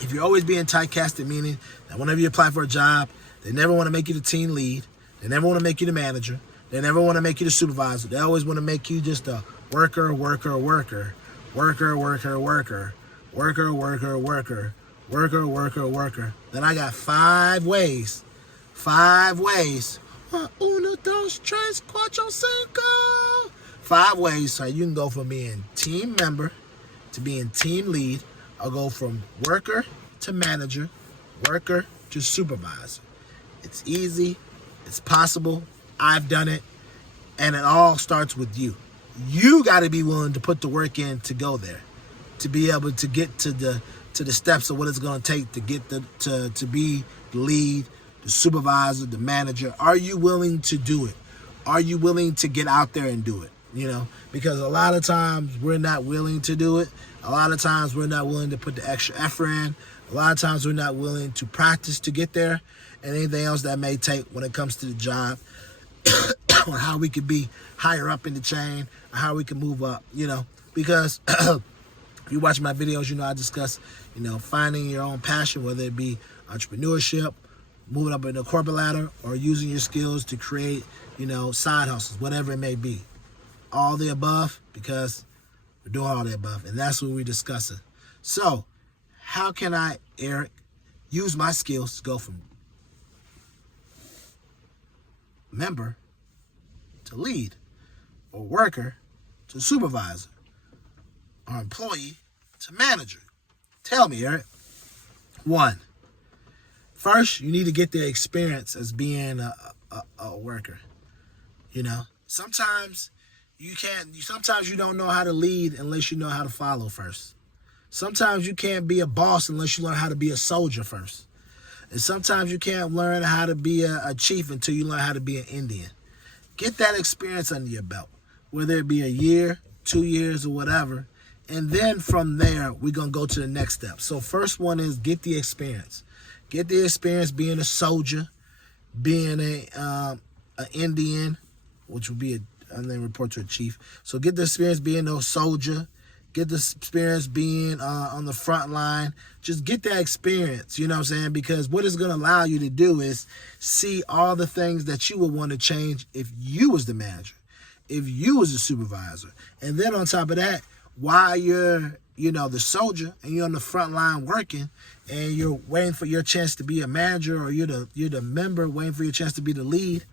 If you're always being typecasted, meaning that whenever you apply for a job, they never want to make you the team lead. They never want to make you the manager. They never want to make you the supervisor. They always want to make you just a worker, worker, worker, worker, worker, worker, worker, worker, worker, worker, worker, worker. Then I got 5 ways. 5 ways. Uno, dos, tres, cuatro, cinco. 5 ways so you can go from being team member to being team lead, or go from worker to manager, worker to supervisor. It's easy. It's possible. I've done it. And it all starts with you. You got to be willing to put the work in to go there, to be able to get to the steps of what it's going to take to get to be the lead, the supervisor, the manager. Are you willing to do it? Are you willing to get out there and do it? Because a lot of times we're not willing to do it. A lot of times we're not willing to put the extra effort in. A lot of times we're not willing to practice to get there, and anything else that may take when it comes to the job, or how we could be higher up in the chain, or how we can move up, because if you watch my videos, I discuss, finding your own passion, whether it be entrepreneurship, moving up in the corporate ladder, or using your skills to create, side hustles, whatever it may be. All the above, because we're doing all the above, and that's what we're discussing. So, how can I, Eric, use my skills to go from member to lead, or worker to supervisor, or employee to manager? Tell me, Eric. 1, first, you need to get the experience as being a worker. Sometimes sometimes you don't know how to lead unless you know how to follow first. Sometimes you can't be a boss unless you learn how to be a soldier first. And sometimes you can't learn how to be a chief until you learn how to be an Indian. Get that experience under your belt, whether it be a year, 2 years, or whatever. And then from there, we're going to go to the next step. So first one is get the experience. Get the experience being a soldier, being an Indian, which would be and then report to a chief. So get the experience being a soldier. Get the experience being on the front line. Just get that experience, you know what I'm saying? Because what it's going to allow you to do is see all the things that you would want to change if you was the manager, if you was the supervisor. And then on top of that, while you're, the soldier and you're on the front line working and you're waiting for your chance to be a manager, or you're the member waiting for your chance to be the lead,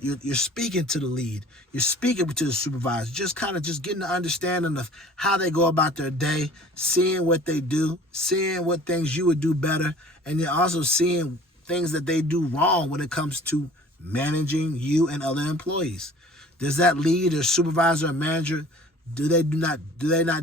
you're speaking to the lead. You're speaking to the supervisor. Just getting the understanding of how they go about their day, seeing what they do, seeing what things you would do better, and you're also seeing things that they do wrong when it comes to managing you and other employees. Does that lead or supervisor or manager, do they not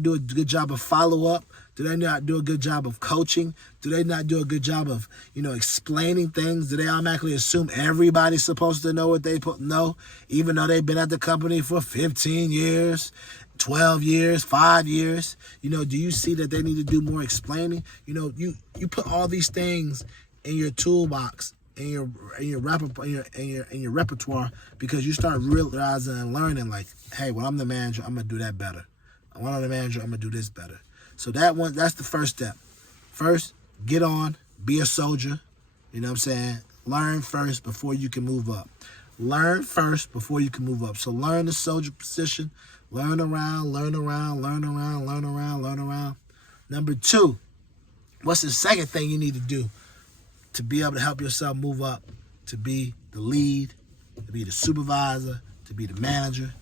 do a good job of follow-up? Do they not do a good job of coaching? Do they not do a good job of, explaining things? Do they automatically assume everybody's supposed to know what they know, even though they've been at the company for 15 years, 12 years, 5 years? Do you see that they need to do more explaining? You put all these things in your toolbox, in your repertoire, because you start realizing and learning, like, hey, when I'm the manager, I'm gonna do that better. When I'm the manager, I'm gonna do this better. So that's the first step. First, get on, be a soldier. You know what I'm saying? Learn first before you can move up. Learn first before you can move up. So learn the soldier position. Learn around. Number 2, what's the second thing you need to do to be able to help yourself move up, to be the lead, to be the supervisor, to be the manager?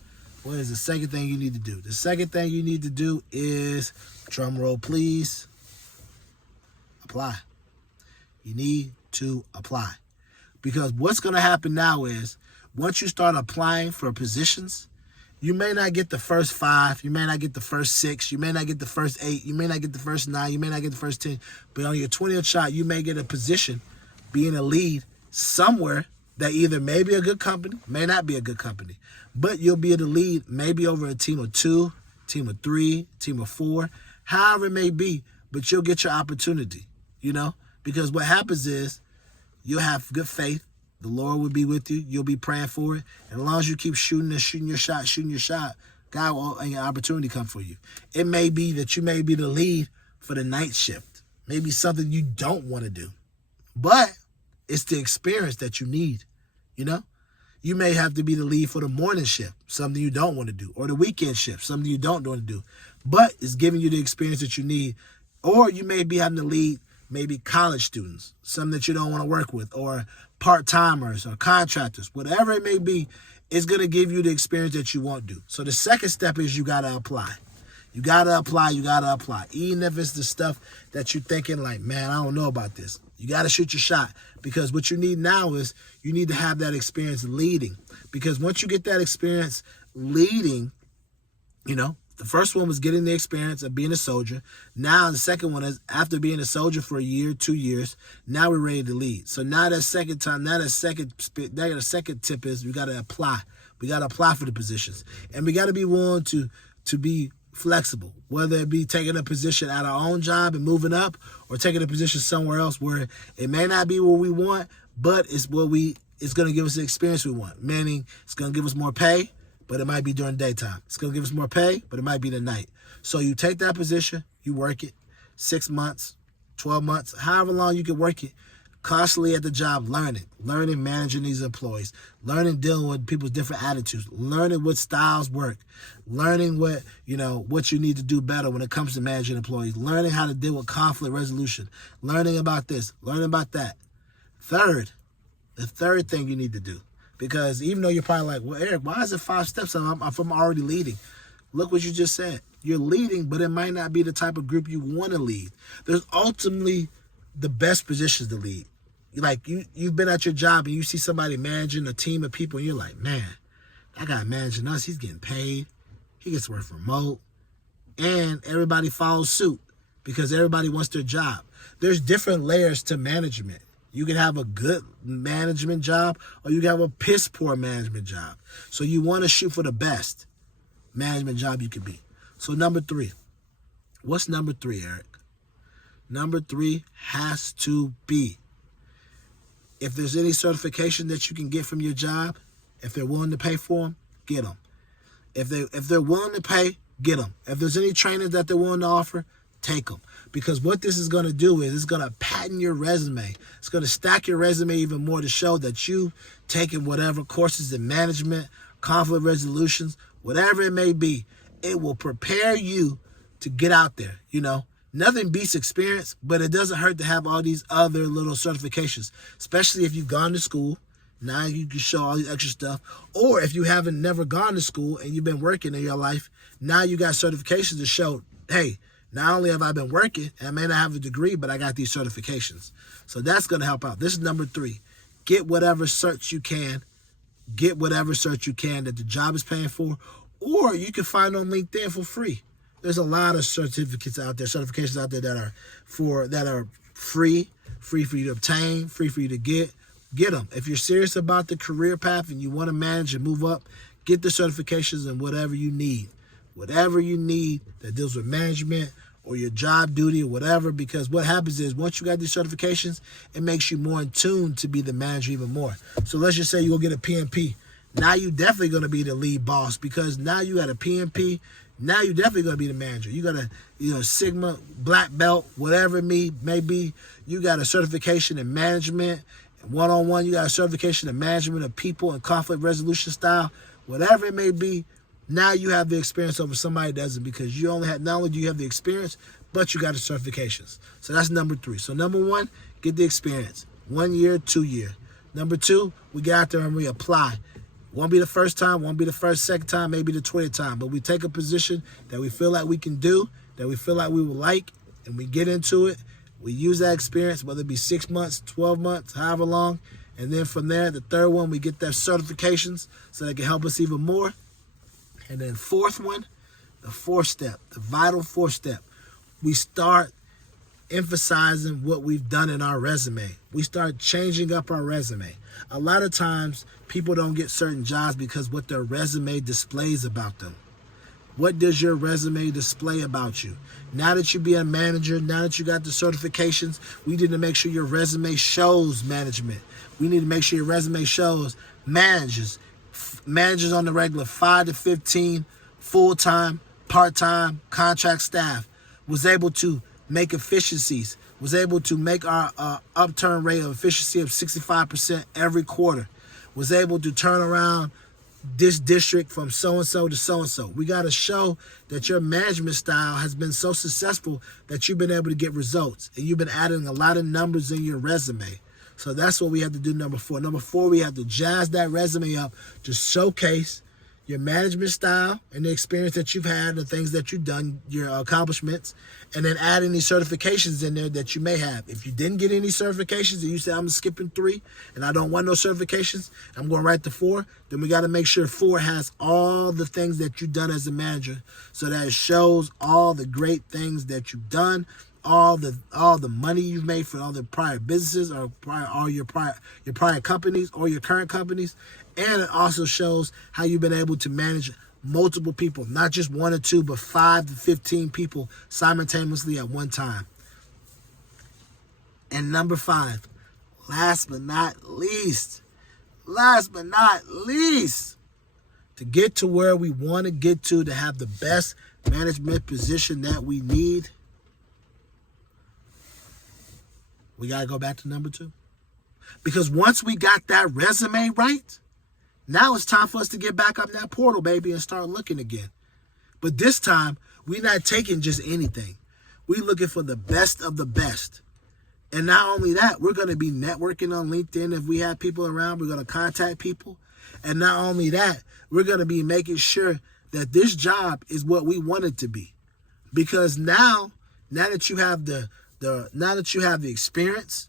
What is the second thing you need to do? The second thing you need to do is, drum roll please, apply. You need to apply. Because what's going to happen now is, once you start applying for positions, you may not get the first 5, you may not get the first 6, you may not get the first 8, you may not get the first 9, you may not get the first 10, but on your 20th shot, you may get a position being a lead somewhere that either may be a good company, may not be a good company, but you'll be the lead maybe over a team of 2, team of 3, team of 4, however it may be, but you'll get your opportunity, because what happens is you'll have good faith. The Lord will be with you. You'll be praying for it. And as long as you keep shooting your shot, God will and your opportunity come for you. It may be that you may be the lead for the night shift. maybe something you don't want to do. But it's the experience that you need, you know? You may have to be the lead for the morning shift, something you don't want to do, or the weekend shift, something you don't want to do. But it's giving you the experience that you need. Or you may be having to lead maybe college students, something that you don't want to work with, or part-timers or contractors, whatever it may be, it's going to give you the experience that you want to do. So the second step is you got to apply. You got to apply, you got to apply. Even if it's the stuff that you're thinking like, man, I don't know about this. You got to shoot your shot, because what you need now is you need to have that experience leading. Because once you get that experience leading, you know, the first one was getting the experience of being a soldier. Now the second one is after being a soldier for a year, 2 years, now we're ready to lead. So now that second tip is we got to apply. We got to apply for the positions. And we got to be willing to be flexible, whether it be taking a position at our own job and moving up, or taking a position somewhere else where it may not be what we want, but it's going to give us the experience we want. Meaning it's going to give us more pay, but it might be during daytime. It's going to give us more pay, but it might be the night. So you take that position, you work it 6 months, 12 months, however long you can work it, constantly at the job, learning managing these employees, learning dealing with people's different attitudes, learning what styles work, learning what you need to do better when it comes to managing employees, learning how to deal with conflict resolution, learning about this, learning about that. The third thing you need to do, because even though you're probably like, well, Eric, why is it 5 steps if I'm already leading? Look what you just said. You're leading, but it might not be the type of group you want to lead. There's ultimately the best positions to lead. Like you've been at your job and you see somebody managing a team of people and you're like, man, that guy managing us, he's getting paid. He gets to work remote. And everybody follows suit because everybody wants their job. There's different layers to management. You can have a good management job or you can have a piss poor management job. So you want to shoot for the best management job you can be. So number 3. What's number 3, Eric? Number 3 has to be, if there's any certification that you can get from your job, if they're willing to pay for them, get them. If they're willing to pay, get them. If there's any training that they're willing to offer, take them. Because what this is going to do is it's going to pattern your resume. It's going to stack your resume even more to show that you've taken whatever courses in management, conflict resolutions, whatever it may be. It will prepare you to get out there, Nothing beats experience, but it doesn't hurt to have all these other little certifications, especially if you've gone to school. Now you can show all these extra stuff. Or if you haven't never gone to school and you've been working in your life, now you got certifications to show, hey, not only have I been working, and I may not have a degree, but I got these certifications. So that's going to help out. This is number 3. Get whatever certs you can. Get whatever certs you can that the job is paying for, or you can find on LinkedIn for free. There's a lot of certifications out there that are free for you to obtain, free for you to get them. If you're serious about the career path and you want to manage and move up, get the certifications and whatever you need that deals with management or your job duty or whatever, because what happens is once you got these certifications, it makes you more in tune to be the manager even more. So let's just say you go get a PMP. Now you're definitely going to be the lead boss, because now you got a PMP. Now you're definitely going to be the manager. You got a Sigma, black belt, whatever it may be. You got a certification in management, one-on-one. You got a certification in management of people and conflict resolution style, whatever it may be. Now you have the experience over somebody that doesn't, because not only do you have the experience, but you got the certifications. So that's number 3. So number 1, get the experience. 1 year, 2 year. Number 2, we get out there and we apply. Won't be the first time, won't be the second time, maybe the 20th time. But we take a position that we feel like we can do, that we feel like we would like, and we get into it. We use that experience, whether it be 6 months, 12 months, however long. And then from there, the third one, we get their certifications so they can help us even more. And then fourth one, the 4th step, the vital 4th step. We start emphasizing what we've done in our resume. We start changing up our resume. A lot of times people don't get certain jobs because what their resume displays about them. What does your resume display about you? Now that you be a manager, now that you got the certifications, we need to make sure your resume shows management. We need to make sure your resume shows managers on the regular, 5 to 15 full-time, part-time, contract staff, was able to make efficiencies, Was able to make our upturn rate of efficiency of 65% every quarter. Was able to turn around this district from so-and-so to so-and-so. We got to show that your management style has been so successful that you've been able to get results. And you've been adding a lot of numbers in your resume. So that's what we have to do, number 4. Number 4, we have to jazz that resume up to showcase your management style and the experience that you've had, the things that you've done, your accomplishments, and then add any certifications in there that you may have. If you didn't get any certifications and you say, I'm skipping 3 and I don't want no certifications, I'm going right to 4, then we got to make sure 4 has all the things that you've done as a manager so that it shows all the great things that you've done, all the money you've made for all the prior businesses or your prior companies or your current companies. And it also shows how you've been able to manage multiple people, not just 1 or 2, but 5 to 15 people simultaneously at one time. And number 5, last but not least, to get to where we want to get to have the best management position that we need, we got to go back to number 2. Because once we got that resume right, now it's time for us to get back up that portal, baby, and start looking again. But this time, we're not taking just anything. We're looking for the best of the best. And not only that, we're going to be networking on LinkedIn. If we have people around, we're going to contact people. And not only that, we're going to be making sure that this job is what we want it to be. Because now that you have the experience,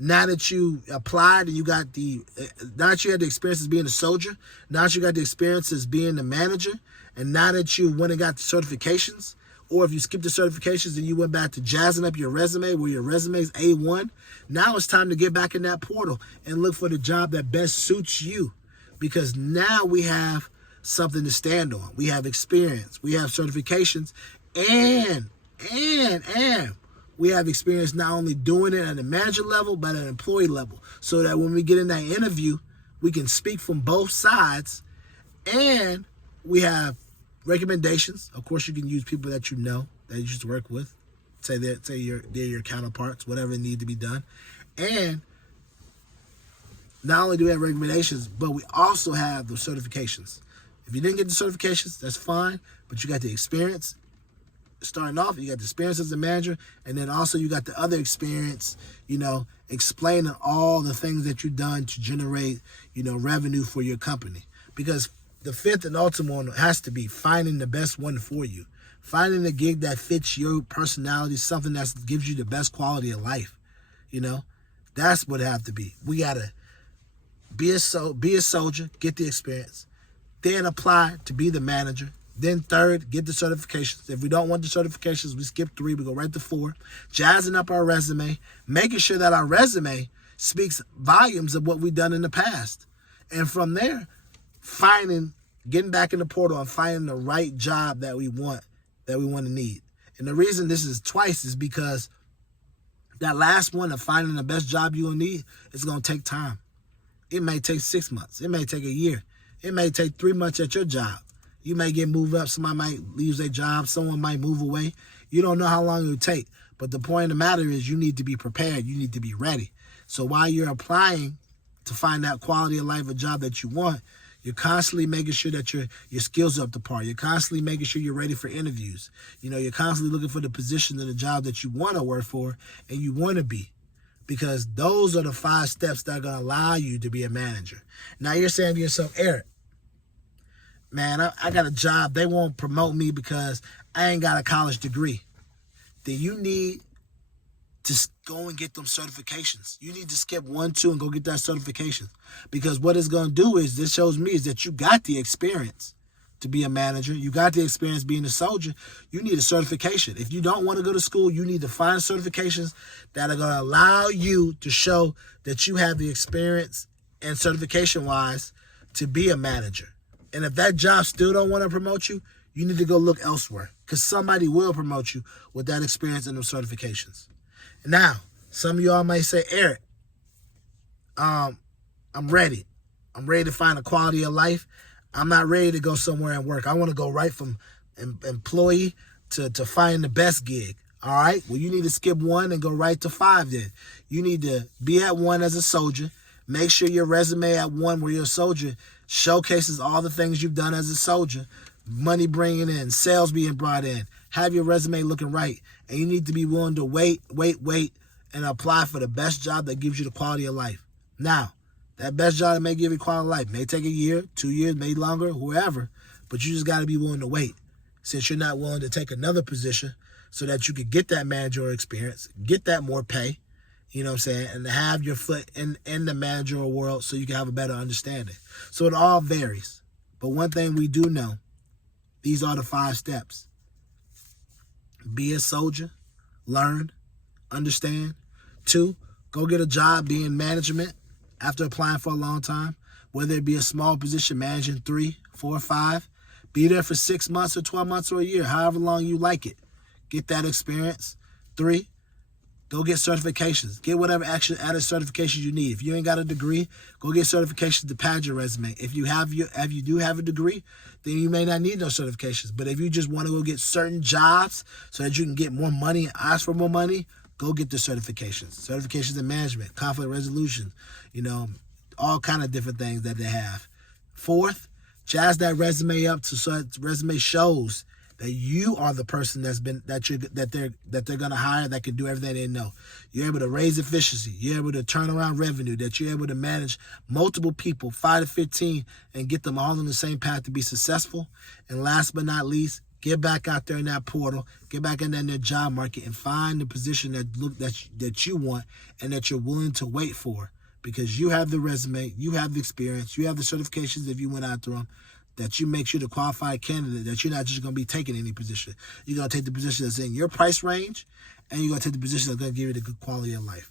now that you applied and you got now that you had the experience as being a soldier, now that you got the experience as being the manager, and now that you went and got the certifications, or if you skipped the certifications and you went back to jazzing up your resume where your resume is A1, now it's time to get back in that portal and look for the job that best suits you. Because now we have something to stand on. We have experience. We have certifications. And we have experience not only doing it at a manager level, but at an employee level. So that when we get in that interview, we can speak from both sides. And we have recommendations. Of course, you can use people that you know, that you used to work with. They're your counterparts, whatever need to be done. And not only do we have recommendations, but we also have the certifications. If you didn't get the certifications, that's fine. But you got the experience. Starting off, you got the experience as a manager, and then also you got the other experience, explaining all the things that you've done to generate, revenue for your company. Because the 5th and ultimate one has to be finding the best one for you. Finding a gig that fits your personality, something that gives you the best quality of life. That's what it have to be. We got to be a soldier, get the experience, then apply to be the manager. Then 3rd, get the certifications. If we don't want the certifications, we skip 3, we go right to 4. Jazzing up our resume, making sure that our resume speaks volumes of what we've done in the past. And from there, getting back in the portal and finding the right job that we want to need. And the reason this is twice is because that last one of finding the best job you're going to need is going to take time. It may take 6 months. It may take a year. It may take 3 months at your job. You may get moved up. Somebody might lose their job. Someone might move away. You don't know how long it will take. But the point of the matter is you need to be prepared. You need to be ready. So while you're applying to find that quality of life, a job that you want, you're constantly making sure that your skills are up to par. You're constantly making sure you're ready for interviews. You're constantly looking for the position and the job that you want to work for and you want to be. Because those are the 5 steps that are going to allow you to be a manager. Now you're saying to yourself, Eric, man, I got a job. They won't promote me because I ain't got a college degree. Then you need to go and get them certifications. You need to skip 1, 2 and go get that certification. Because what it's going to do is, this shows me, is that you got the experience to be a manager. You got the experience being a soldier. You need a certification. If you don't want to go to school, you need to find certifications that are going to allow you to show that you have the experience and certification-wise to be a manager. And if that job still don't want to promote you, you need to go look elsewhere because somebody will promote you with that experience and those certifications. Now, some of y'all might say, Eric, I'm ready. I'm ready to find a quality of life. I'm not ready to go somewhere and work. I want to go right from employee to find the best gig. All right, well, you need to skip 1 and go right to 5 then. You need to be at 1 as a soldier. Make sure your resume at 1 where you're a soldier showcases all the things you've done as a soldier. Money bringing in, sales being brought in. Have your resume looking right. And you need to be willing to wait, and apply for the best job that gives you the quality of life. Now, that best job that may give you quality of life may take a year, 2 years, maybe longer, whoever. But you just got to be willing to wait, since you're not willing to take another position so that you could get that managerial experience, get that more pay, you know what I'm saying, and have your foot in the managerial world so you can have a better understanding. So it all varies. But one thing we do know, these are the 5 steps. Be a soldier, learn, understand. 2, go get a job, be in management after applying for a long time, whether it be a small position managing 3, 4, 5. Be there for 6 months or 12 months or a year, however long you like it. Get that experience. 3, go get certifications. Get whatever added certifications you need. If you ain't got a degree, go get certifications to pad your resume. If you do have a degree, then you may not need no certifications. But if you just want to go get certain jobs so that you can get more money and ask for more money, go get the certifications. Certifications in management, conflict resolution, all kind of different things that they have. 4th, jazz that resume up so that resume shows that you are the person that they're gonna hire that can do everything they know. You're able to raise efficiency. You're able to turn around revenue. That you're able to manage multiple people, 5 to 15, and get them all on the same path to be successful. And last but not least, get back out there in that portal, get back in that job market, and find the position that you want and that you're willing to wait for, because you have the resume, you have the experience, you have the certifications if you went after them, that you make sure the qualified candidate, that you're not just going to be taking any position. You're going to take the position that's in your price range, and you're going to take the position that's going to give you the good quality of life.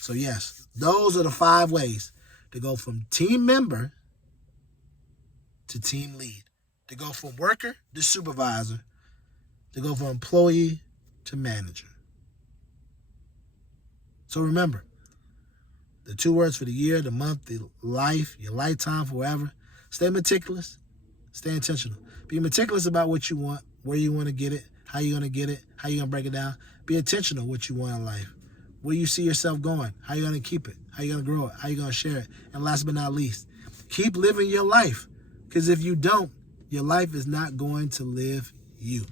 So yes, those are the 5 ways to go from team member to team lead, to go from worker to supervisor, to go from employee to manager. So remember, the 2 words for the year, the month, the life, your lifetime, forever. Stay meticulous. Stay intentional. Be meticulous about what you want, where you want to get it, how you're going to get it, how you're going to break it down. Be intentional what you want in life. Where you see yourself going, how you're going to keep it, how you're going to grow it, how you're going to share it. And last but not least, keep living your life. Because if you don't, your life is not going to live you.